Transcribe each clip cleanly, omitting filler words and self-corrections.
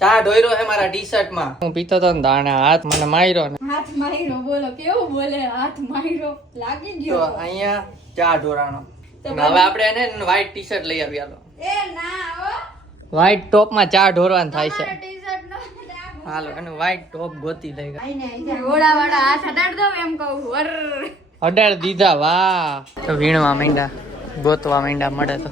ચા ઢોયરો હે મારા ટી-શર્ટ માં. હું પીતો તો ને દાણે હાથ મને માર્યો ને. હાથ માર્યો બોલો કેવું બોલે હાથ માર્યો લાગી તો ગયો. અહીંયા ચા ઢોરાણો. તો હવે આપણે એને વ્હાઈટ ટી-શર્ટ લઈ આવ્યા લો. એ ના હો વ્હાઈટ ટોપ માં ચા ઢોરવાનું થાય છે. તમારા ટી-શર્ટ નો ડાઘ. હાલો અને વ્હાઈટ ટોપ ગોતી લઈ ગયા. ઘોડાવાળા હાથ અડાડ દો એમ કહું વર. અડાડ દીધા વાહ. તો વીણવા માંડ્યા ગોતવા માંડ્યા મળે તો.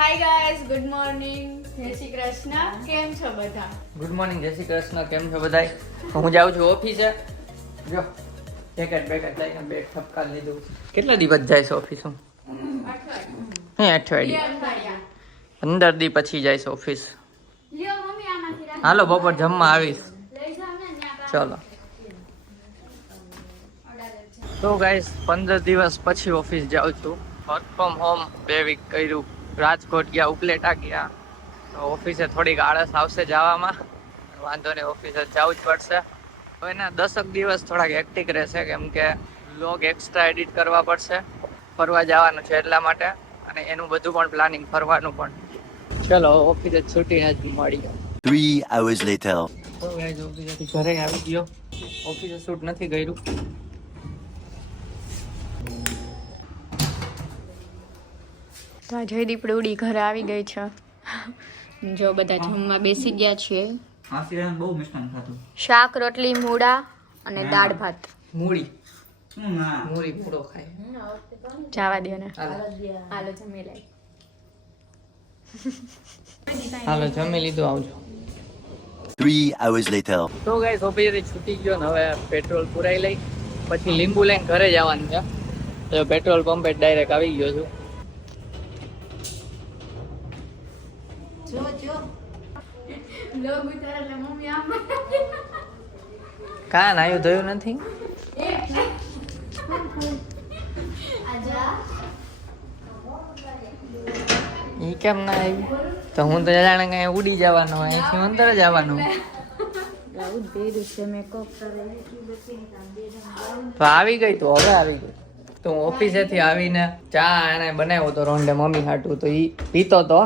હાય ગાઈસ ગુડ મોર્નિંગ જય શ્રી કૃષ્ણ કેમ છો બધા? ગુડ મોર્નિંગ જય શ્રી કૃષ્ણ. કેમ છો બધાય? હું જાઉં છું ઓફિસે. જો જેકેટ બેકેટ લઈને બે ઠપકા લીધું. કેટલા દિવસ જાય છે ઓફિસ? હે અઠવાડિયે 15 દી પછી જાય છે ઓફિસ. લ્યો મમ્મી આમાંથી રાખ. હાલો બપોર જમવા આવીશ. લઈ જાવ ને ન્યા ચલો. તો ગાઈસ 15 દિવસ પછી ઓફિસ જાઉં છું. વર્ક ફ્રોમ હોમ 2 વીક કર્યું. રાજકોટ ગયા, ઉપલેટા ગયા. તો ઓફિસે થોડીક આળસ આવશે જવામાં. વાંધો નહીં, ઓફિસે જવું જ પડશે. હવે એના 10 દિવસ થોડાક હેક્ટિક રહેશે કેમ કે વ્લોગ એક્સ્ટ્રા એડિટ કરવા પડશે. ફરવા જવાનું છે એટલા માટે, અને એનું બધું પણ પ્લાનિંગ, ફરવાનું પણ. ચલો ઓફિસે છૂટીને જ મળી. 3 hours later. તો ગાઈસ ઓફિસેથી ઘરે આવી ગયો. ઓફિસે શૂટ નથી કર્યું. તો જયદીપ રૂડી ઘરે આવી ગઈ છે. જો બધા જમવા બેસી ગયા છીએ. હાસીરાન બહુ મિષ્ટાન ખાતું. શાક રોટલી મૂળા અને દાળ ભાત. મૂળી મૂળી મૂળો ખાય. જાવા દો ને. હાલો. હાલો જમી લઈ. હાલો જમી લીધું, આવજો. 3 hours later. તો ગાઈસ ઓફિસેથી છૂટી ગયો ને હવે પેટ્રોલ પુરાઈ લઈ પછી લીંબુ લઈને ઘરે જવાનું છે. તો પેટ્રોલ પંપે ડાયરેક્ટ આવી ગયો છું. લોગ ઉતાર એટલે મમ્મી આમ કાં નાયું ધોયું નથી? આજા ઈ કેમ ના આવી? તો હું તો જાણે કઈ ઉડી જવાનો, અહીંથી અંદર જ આવવાનું. ગાઉન પહેર્યું છે મેકઅપ કરે તો આવી ગઈ, તો હવે આવી ગઈ. તો હું ઓફિસેથી આવીને ચા એને બનાવ્યો તો રોંડે મમ્મી હાટું, તો ઈ પીતો તો.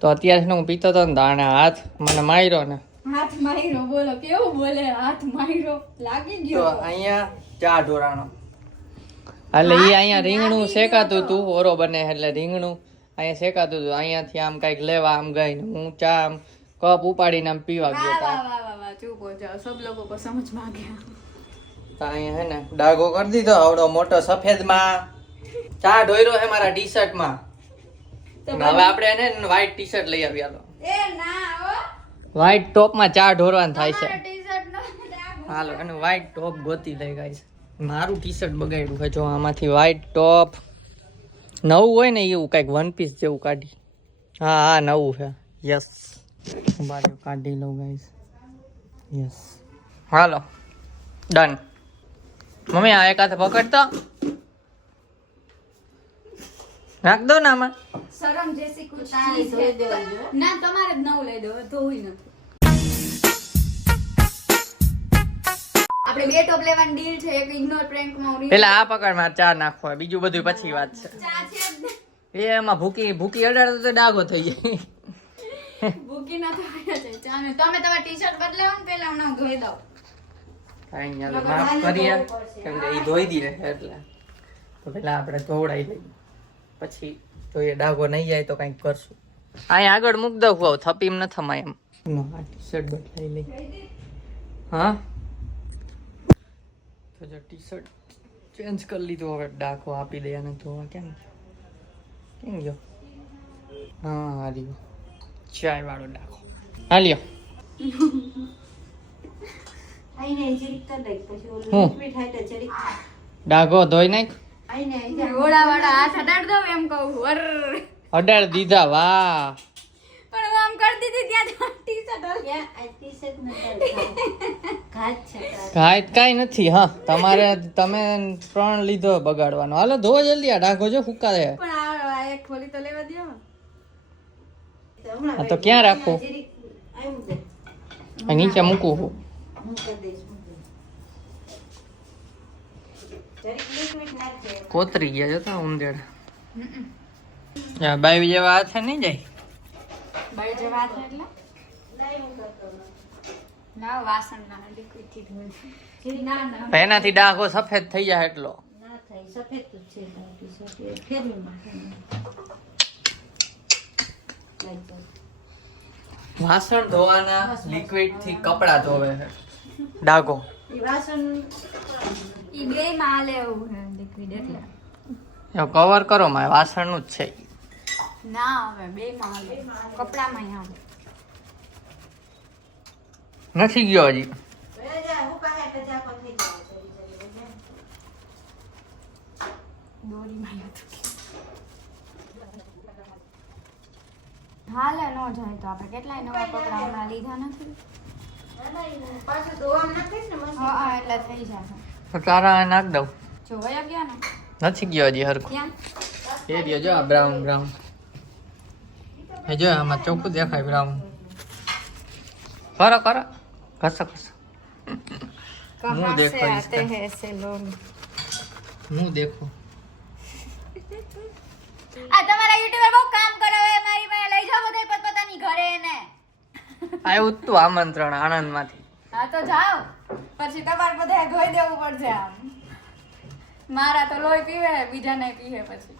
તો અત્યારે હું પીતો તો ને દાણે હાથ મને માર્યો ને. હાથ માર્યો બોલો કેવું બોલે હાથ માર્યો લાગી તો ગયો. અહીંયા ચા ઢોરાણો. એટલે ઈ અહીંયા રીંગણું શેકાતું તું, ઓરો બને એટલે રીંગણું અહીંયા શેકાતું હતું. અહીંયાથી આમ કઈક લેવા આમ ગઈ ને હું ચા આમ કપ ઉપાડીને આમ પીવા ગયો. વાહ વાહ વાહ વાહ ચૂપ હો જાઓ, સબ લોકો કો સમજ માં આ ગયા. તો અહીંયા હે ને ડાઘો કરી દીધો આવડો મોટો સફેદ માં. ચા ઢોયરો હે મારા ટી-શર્ટ માં. હવે આપણે એને વ્હાઈટ ટી-શર્ટ લઈ આવ્યા લો. એ ના હો વ્હાઈટ ટોપ માં ચા ઢોરવાનું થાય છે. તમારા ટી-શર્ટ નો ડાઘ. હાલો એનું વ્હાઈટ ટોપ ગોતી લઈ ગાઈસ. મારું ટી-શર્ટ બગાડ્યું છે. જો આમાંથી વ્હાઈટ ટોપ નવું હોય ને એવું કઈક વન પીસ જેવું કાઢી. હા હા નવું છે. યસ બાજુ કાઢી લઉં ગાઈસ. યસ હાલો ડન. મમ્મી આ એક હાથે પકડતો નાખ દો ને આમાં. શરમ જેસી કુછ ચીઝ હે. ના તમારે જ નવું લઈ દો, ધોઈ નથી. આપણે બે ટોપ લેવાની ડીલ છે, એક ઇગ્નોર પ્રેન્ક માં હું પેલા આ પકડ માં ચા નાખવા, બીજું બધું પછી વાત છે. ચા છે જ ને. એ એમાં ભૂકી અડાડતો તો ડાઘો થઈ જાય. ભૂકી ના થાય છે ચા ને. તમે તમારા ટી-શર્ટ બદલાવો ને પહેલા હું ધોઈ દઉં. કાંઈ નહીં, હાલો માફ કરીએ કેમ કે એ ધોઈ દે એટલે. તો પેલા આપણે ધોવડાવી લઈએ પછી જોઈએ ડાઘો નહીં જાય તો કંઈક કરશું. અહીંયા આગળ મૂક દઉં હું થપીમ ન થમાય એમ. આ ટી-શર્ટ બદલાઈ લઈ. હા તો જો ટી-શર્ટ ચેન્જ કરી લીધું. હવે ડાઘો આપી દે અને ધોવા. કેમ ગયો? હા હાર્યો ચાય વાળો ડાઘો. હાલ્યો હું ડાઘો ધોઈ નાખ. ઘોડાવાળા હાથ અડાડ દો એમ કહું વર. અડાડ દીધા વાહ. પણ હું આમ કરી દીધી ત્યાં ટી-શર્ટ ઘાત કાંઈ નથી. હા તમારે તમે પ્રણ લીધો બગાડવાનો. હાલો ધો જલ્દી, આ ડાઘો જો ફૂકા છે. પણ આ એક ખોલી તો લેવા દો. આ તો ક્યાં રાખું? આ નીચે મૂકું હું. કોતરી ગયા જતા ઉંદેડ બાઈ જેવા હાથે નહીં જાય બાઈ જે વાત એટલે ના વાસણ ના લિક્વિડ થી ધોઈ ના ના એનાથી ડાઘો સફેદ થઈ જાય એટલો ના થાય સફેદ જ છે બાકી સફેદ ફેરવી નાખવાનું વાસણ ધોવાના લિક્વિડ થી કપડા ધોવે છે ડાઘો એ વાસણ ઈ બે માં આલે એવું હે લિક્વિડ એટલે કવર કરો માં વાસણ નું જ છે ના હવે બે માં આલે કપડામાં આવે નથી ગયો હજી દોરી માં હાલે ન જાય તો આપણે કેટલાય નવા કપડા હમણાં લીધા નથી પાછું ધોવામાં નાખીશ ને મસ્ત હા એટલે થઈ જશે તો તારા નાખ દઉં જો વયા ગયા ને નથી ગયો હજી હરખું ક્યાં એ રહ્યો જો આ બ્રાઉન બ્રાઉન એ જો આમાં ચોખ્ખું દેખાય બ્રાઉન કરો કરો ઘસો ઘસો मुंह कहाँ देखो से आते इसका। हैं ऐसे लोग मुंह देखो આ તમારા યુટ્યુબર બહુ કામ કરાવે મારી પાસે લઈ જાઓ બધે પોતાની ઘરે એને આવ્યું તું આમંત્રણ આણંદ માંથી હા તો જાઓ પછી તમારે બધે ધોઈ દેવું પડશે આમ મારા તો લોહી પીવે બીજા નહીં પીવે પછી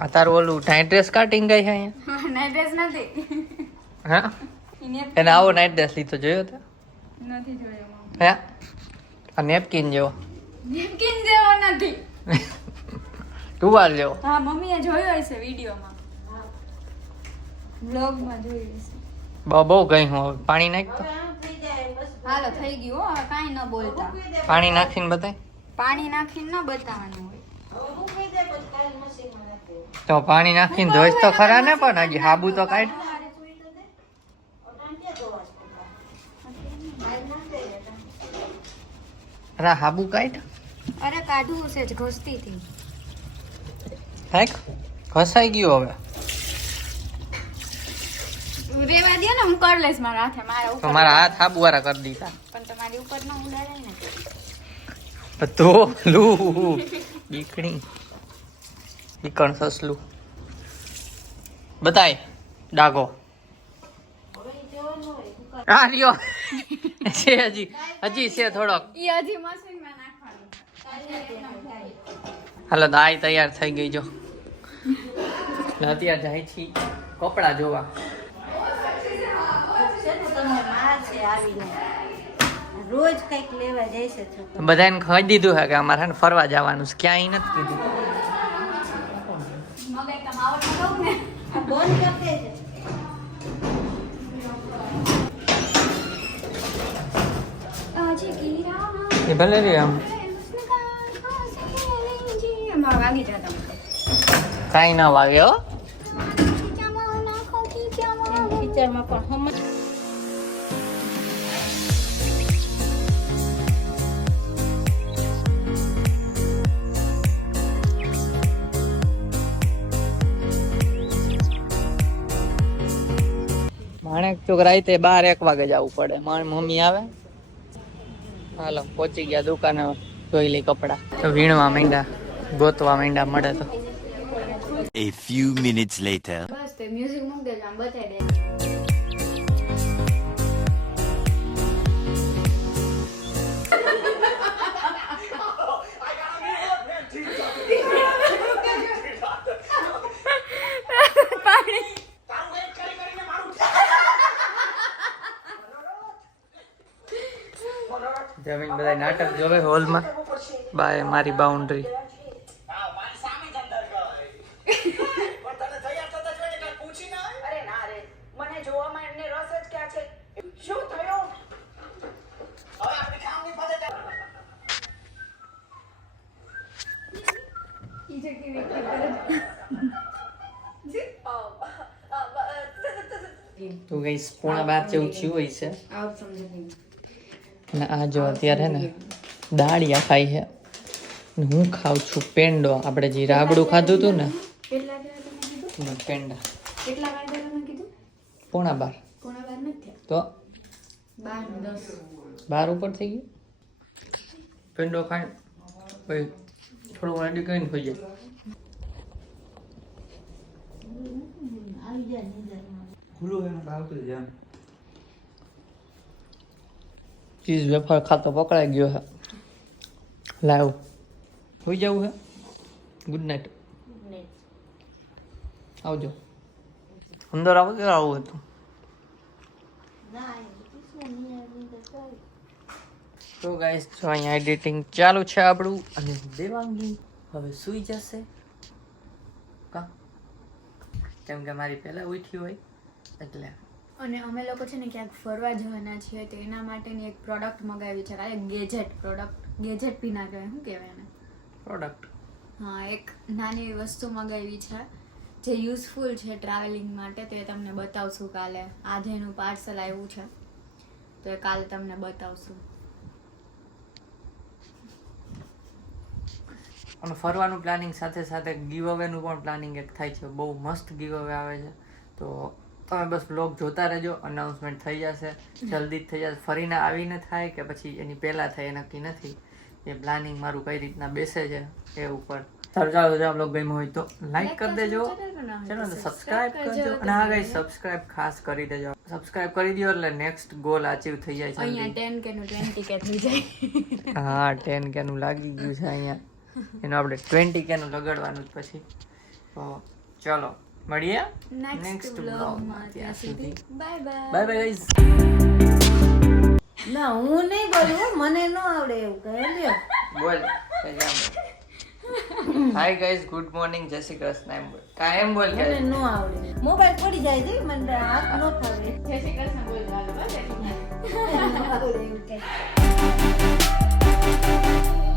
આ તારું ઓલું નાઇટ ડ્રેસ કાઢીને ગઈ છે અહીંયા નાઈટ ડ્રેસ નથી હા એને એને આવો નાઇટ ડ્રેસ લીધો જોયો તો નથી જોયો હે આ નેપકિન જેવો નેપકિન જેવો નથી ટુવાલ જેવો હા મમ્મીએ જોયો હશે વિડીયોમાં બ્લોગમાં જોયું હશે બહુ ગઈ હું હવે પાણી નાખ તો આમ થઈ જાય બસ હાલો થઈ ગયું હો હવે કાંઈ ન બોલતા પાણી નાખીને બતાય પાણી નાખીને ન બતાવવાનું હોય હવે મૂકી દે પછી કાલ મશીનમાં નાખી તો પાણી નાખીને ધોઈશ તો ખરા ને પણ હજી હાબુ તો કાઢ મારે સુઈ તો દે ઓટાણ ક્યાં ધોવા છે બહાર નાખ દે એટલે. અરે હાબુ કાઢ અરે કાઢવું છે જ ઘસતી હતી હાક ઘસાઈ ગયું હવે રેવા દે ને હું કરી લઈશ મારા હાથે મારા તો ઉપર મારા હાથ હાબુ વાળા કરી દીધા પણ તમારી ઉપર ન ઉડાડાય ને તો લુ બીકણી બીકણ સસલું બતાય ડાઘો આ રહ્યો છે હજી છે થોડોક ઈ હજી મશીનમાં નાખવાનું હાલો દાઈ તૈયાર થઈ ગઈ જો અત્યારે જાય છી કપડા જોવા છે ને તમે માર છે આવીને રોજ કંઈક લેવા જાય છે છોકરો બધાને કહી દીધું છે કે અમારે હે ને ફરવા જવાનું છે ક્યાંય નથી કીધું મગે કમાવટ દઉં ને આ બંધ કરી દે આજે ગીરા એ ભલે રે આમ એમાં વાગી જતા કાંઈ ના વાગે હો ખીચામાં પણ હમ માણેક ચોક રાતે 12-1 વાગે જવું પડે મારી મમ્મી આવે હાલો પહોંચી ગયા દુકાને જોઈ લઈ કપડા તો વીણવા માંડ્યા ગોતવા માંડ્યા મળે તો A few minutes later. બસ તે મ્યુઝિક મૂક દેજો આમ બતાવી દે જમીન બધા નાટક જોવે હોલમાં બાય મારી બાઉન્ડ્રી તો ગઈ 11:30 જેવું થયું હોય છે આવ સમજી અને આ જો અત્યારે હે ને દાળિયા ખાઈ છે ને હું ખાઉં છું પેંડો આપણે જે રાબડું ખાધું હતું ને કેટલા ગયા તમે કીધું પેંડા કેટલા વાગ્યા તમે કીધું 11:30 પોણા 12 નથી તો 12 10 12 ઉપર થઈ ગયું પેંડો ખાઈ પછી થોડું રેડી કરીને થઈ જાય. આવી જાય નિંદરમાં. ખુલ્લું એનું આવતું જ એમ. ચીઝ વેફર ખાતો પકડાઈ ગયો છે. લાવ હોઈ જવું હે. Good night. આવજો. અંદર આવો કે આવું હતું. ના એ કૃષ્ણ નિંદર કરી. તો ગાઈસ જો અહીંયા એડિટિંગ ચાલુ છે આપણું અને દેવાંગી હવે સૂઈ જશે કા કેમ કે મારી પહેલા ઉઠી હોય એટલે. અને અમે લોકો છે ને ક્યાંક ફરવા જવાના છીએ તો એના માટેની એક પ્રોડક્ટ મગાવી છે કાલે ગેજેટ પ્રોડક્ટ ગેજેટ બી ના કહેવાય શું કહેવાય એને પ્રોડક્ટ હા એક નાની એવી વસ્તુ મગાવી છે જે યુઝફુલ છે ટ્રાવેલિંગ માટે તો એ તમને બતાવશું કાલે. આજે એનું પાર્સલ આવ્યું છે તો એ કાલે તમને બતાવશું. અને ફરવાનું પ્લાનિંગ સાથે સાથે ગીવ અવેનું પણ પ્લાનિંગ એક થાય છે. બહુ મસ્ત ગીવ અવે આવે છે તો તમે બસ બ્લોગ જોતા રહેજો. અનાઉન્સમેન્ટ થઈ જશે જલ્દી જ થઈ જશે. ફરીને આવીને થાય કે પછી એની પહેલાં થાય એ નક્કી નથી. એ પ્લાનિંગ મારું કઈ રીતના બેસે છે એ ઉપર. સારું ચાલો જો આ બ્લોગ ગમ્યો હોય તો લાઈક કરી દેજો, ચેનલને સબસ્ક્રાઇબ કરજો અને હા ગાઈસ સબસ્ક્રાઇબ ખાસ કરી દેજો. સબસ્ક્રાઇબ કરી દો એટલે નેક્સ્ટ ગોલ અચીવ થઈ જાય છે. અહીંયા 10K નું 20K થઈ જાય. હા 10K નું લાગી ગયું છે અહીંયા. એનું આપણે 20K નું લગાડવાનું જ પછી. તો ચલો મળીએ નેક્સ્ટ વ્લોગમાં. ત્યાં સુધી bye bye. Bye bye guys. ના હું નહીં બોલું મને ન આવડે એવું કહે લ્યો. બોલ હાય ગાઈઝ ગુડ મોર્નિંગ જય શ્રી કૃષ્ણ એમ બોલ. કાયમ બોલ કે મને ન આવડે મોબાઈલ પડી જાય છે મને હાથ ન ફાવે. જય શ્રી કૃષ્ણ બોલવાનું બસ એટલું. ન આવડે એવું કંઈ.